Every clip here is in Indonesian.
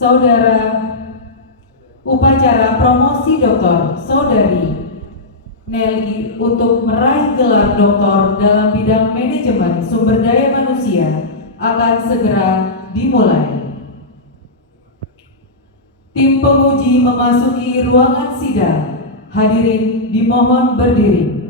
Saudara, upacara promosi doktor Saudari Nelly untuk meraih gelar doktor dalam bidang manajemen sumber daya manusia akan segera dimulai. Tim penguji memasuki ruangan sidang. Hadirin dimohon berdiri.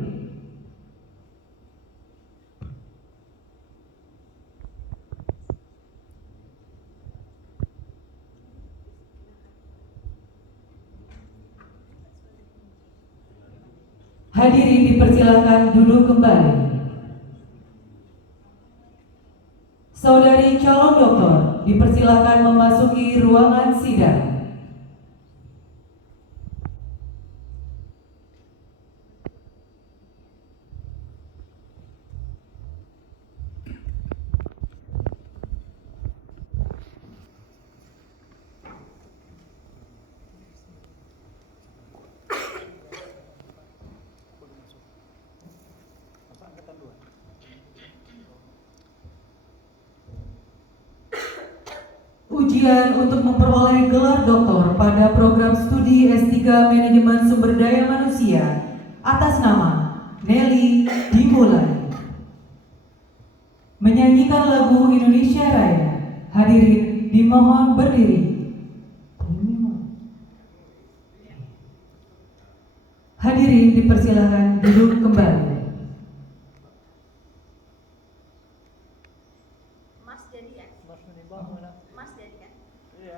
Hadirin dipersilakan duduk kembali. Saudari calon doktor dipersilakan memasuki ruangan sidang. Ujian untuk memperoleh gelar doktor pada program studi S3 Manajemen Sumber Daya Manusia atas nama Nelly dimulai. Menyanyikan lagu Indonesia Raya. Hadirin dimohon berdiri. Hadirin dipersilakan duduk kembali.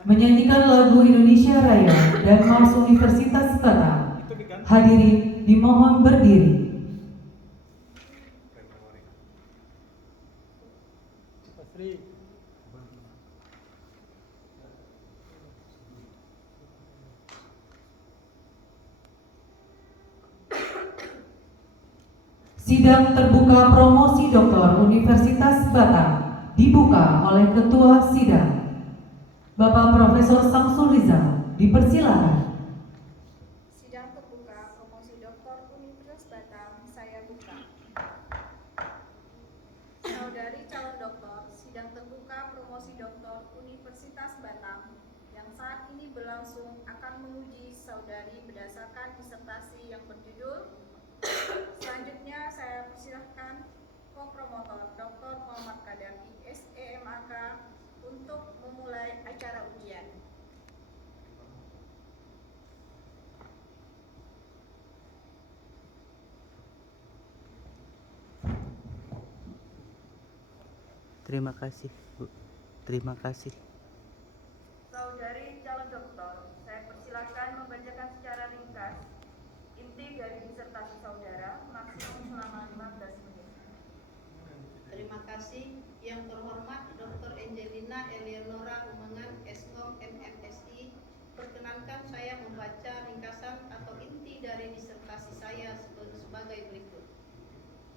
Menyanyikan lagu Indonesia Raya dan Mars Universitas Batam. Hadirin dimohon berdiri. Sidang terbuka promosi doktor Universitas Batam dibuka oleh Ketua Sidang Bapak Profesor Samsul Rizal, dipersilakan. Sidang terbuka promosi doktor Universitas Batam, saya buka. Saudari calon doktor, sidang terbuka promosi doktor Universitas Batam yang saat ini berlangsung akan menguji saudari berdasarkan disertasi yang berjudul. Selanjutnya saya persilahkan co-promotor Dr. Muhammad Kadafi, SEMAK, untuk memulai acara ujian. Terima kasih, Bu. Terima kasih. Saudari calon doktor, saya persilakan membacakan secara ringkas inti dari disertasi saudara maksimum selama 15 menit. Terima kasih. Yang terhormat Dr. Angelina Eleonora Rumengan, Eskom MMSI, perkenankan saya membaca ringkasan atau inti dari disertasi saya sebagai berikut.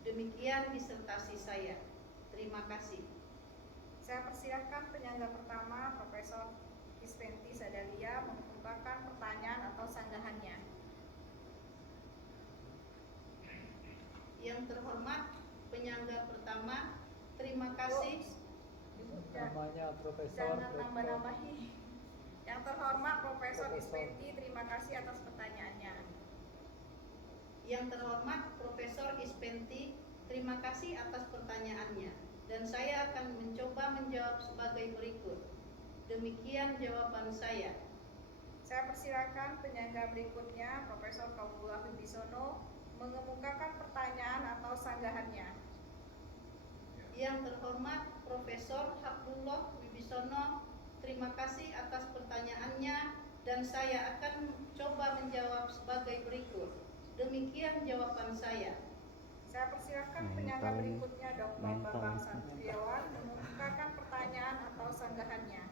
Demikian disertasi saya. Terima kasih. Saya persilahkan penyangga pertama, Profesor Isventi Sadalia, mengemukakan pertanyaan atau sanggahannya. Yang terhormat penyangga pertama, terima kasih. Namanya Profesor. Jangan nambah-nambahi. Yang terhormat Profesor Isventi, terima kasih atas pertanyaannya. Yang terhormat Profesor Isventi, terima kasih atas pertanyaannya. Dan saya akan mencoba menjawab sebagai berikut. Demikian jawaban saya. Saya persilakan penyangga berikutnya, Profesor Kaubullah Wibisono, mengemukakan pertanyaan atau sanggahannya. Yang terhormat Profesor Abdullah Wibisono, terima kasih atas pertanyaannya dan saya akan coba menjawab sebagai berikut. Demikian jawaban saya. Saya persilakan penyangga berikutnya, Dr. Bambang Satriawan, mengemukakan pertanyaan atau sanggahannya.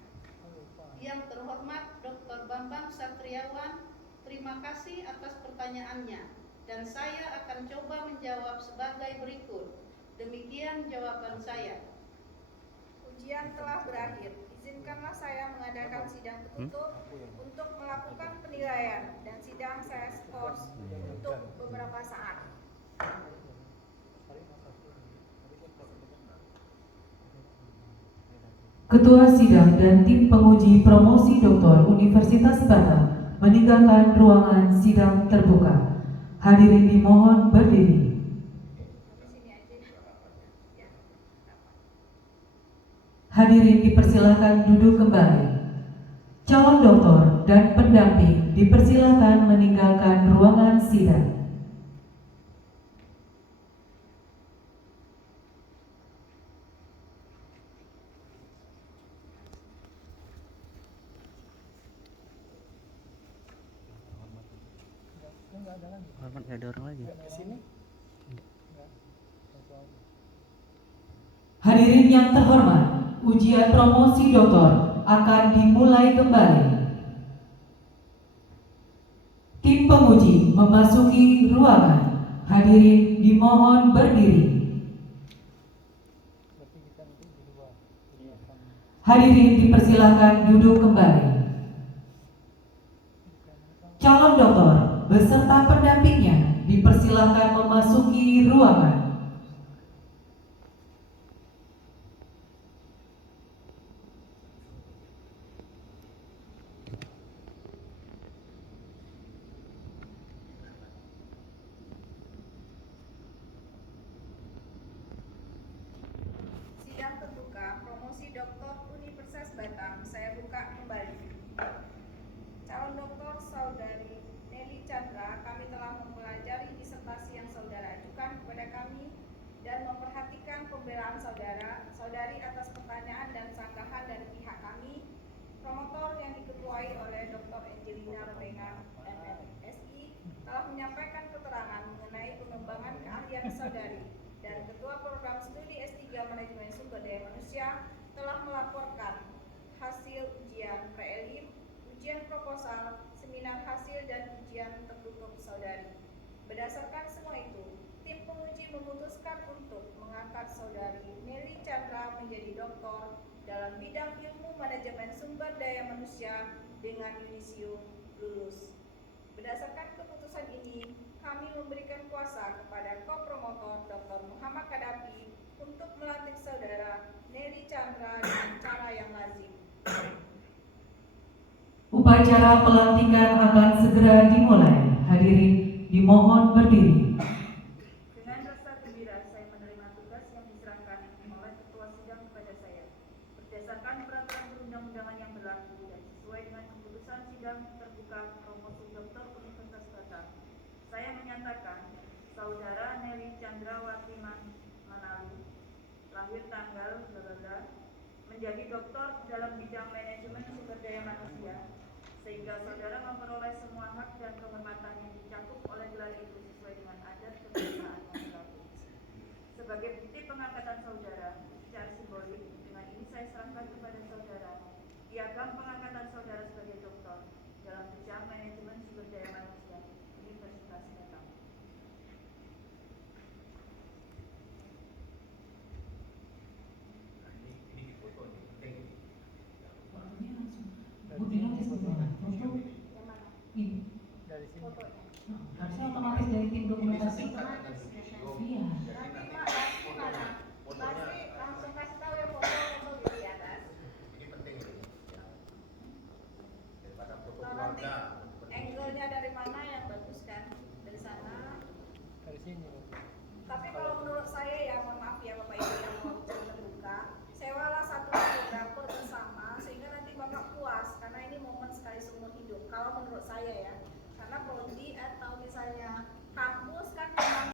Yang terhormat Dr. Bambang Satriawan, terima kasih atas pertanyaannya dan saya akan coba menjawab sebagai berikut. Demikian jawaban saya. Ujian telah berakhir. Izinkanlah saya mengadakan sidang tertutup untuk melakukan penilaian dan sidang saya skors untuk beberapa saat. Ketua Sidang dan tim penguji promosi doktor Universitas Batam meninggalkan ruangan sidang terbuka. Hadirin dimohon berdiri. Hadirin dipersilakan duduk kembali. Calon doktor dan pendamping dipersilakan meninggalkan ruangan sidang. Enggak ada lagi. Hormat nggak ada orang lagi. Di sini? Enggak. Enggak. Satu aja. Hadirin yang terhormat, ujian promosi doktor akan dimulai kembali. Tim penguji memasuki ruangan. Hadirin dimohon berdiri. Berarti kita nanti di luar. Jadi akan Hadirin dipersilakan duduk kembali. Calon doktor beserta pendampingnya dipersilakan memasuki ruangan. Sidang terbuka promosi doktor Universitas Batam saya buka kembali. Calon doktor saudari Nelly Chandra, kami telah mempelajari disertasi yang saudara ajukan kepada kami dan memperhatikan pembelaan saudari atas pertanyaan dan sanggahan dari pihak kami. Promotor yang diketuai oleh Dr. Angelina Rebenga, MSI, telah menyampaikan keterangan mengenai pengembangan keahlian saudari, dan Ketua Program Studi S3 Manajemen Sumber Daya Manusia telah melaporkan hasil ujian prelim, ujian proposal, seminar hasil, dan ujian tertutup saudari. Berdasarkan semua itu, tim penguji memutuskan untuk mengangkat saudari Nelly Chandra menjadi doktor dalam bidang ilmu manajemen sumber daya manusia dengan yudisium lulus. Berdasarkan keputusan ini, kami memberikan kuasa kepada kopromotor Dr. Muhammad Kadapi untuk melantik saudara Nelly Chandra dengan cara yang lazim. Upacara pelantikan akan segera dimulai. Hadirin dimohon berdiri. Dengan rasa gembira saya menerima tugas yang diserahkan oleh Ketua Sidang kepada saya. Berdasarkan peraturan perundang-undangan yang berlaku dan sesuai dengan keputusan Sidang terbuka promosi doktor Universitas Batam, saya menyatakan saudara Nelly Chandrawati Manalu, lahir tanggal blablabla, menjadi doktor dalam bidang manajemen sumber daya manusia, sehingga saudara memperoleh semua hak dan kehormatan yang dicakup oleh gelar itu sesuai dengan adat kebiasaan yang berlaku. Sebagai bukti pengangkatan saudara secara simbolik, dengan ini saya serahkan kepada saudara piagam pengangkatan saudara sebagai doktor dalam bidang manajemen sumber daya manusia Universitas Batam. dari sini. Harusnya otomatis dari tim dokumentasi. Iya. Nanti mak pasti mana? Pasti langsung kasih tahu ya foto di atas. Nah, nanti angle-nya dari mana yang bagus kan? Dari sana. Dari sini. Tapi kalau menurut saya ya, mohon maaf ya Bapak Ibu yang mau ujian terbuka, sewalah satu fotografer bersama sehingga nanti Bapak puas karena ini momen sekali seumur hidup. Kalau menurut saya ya, karena prodi atau misalnya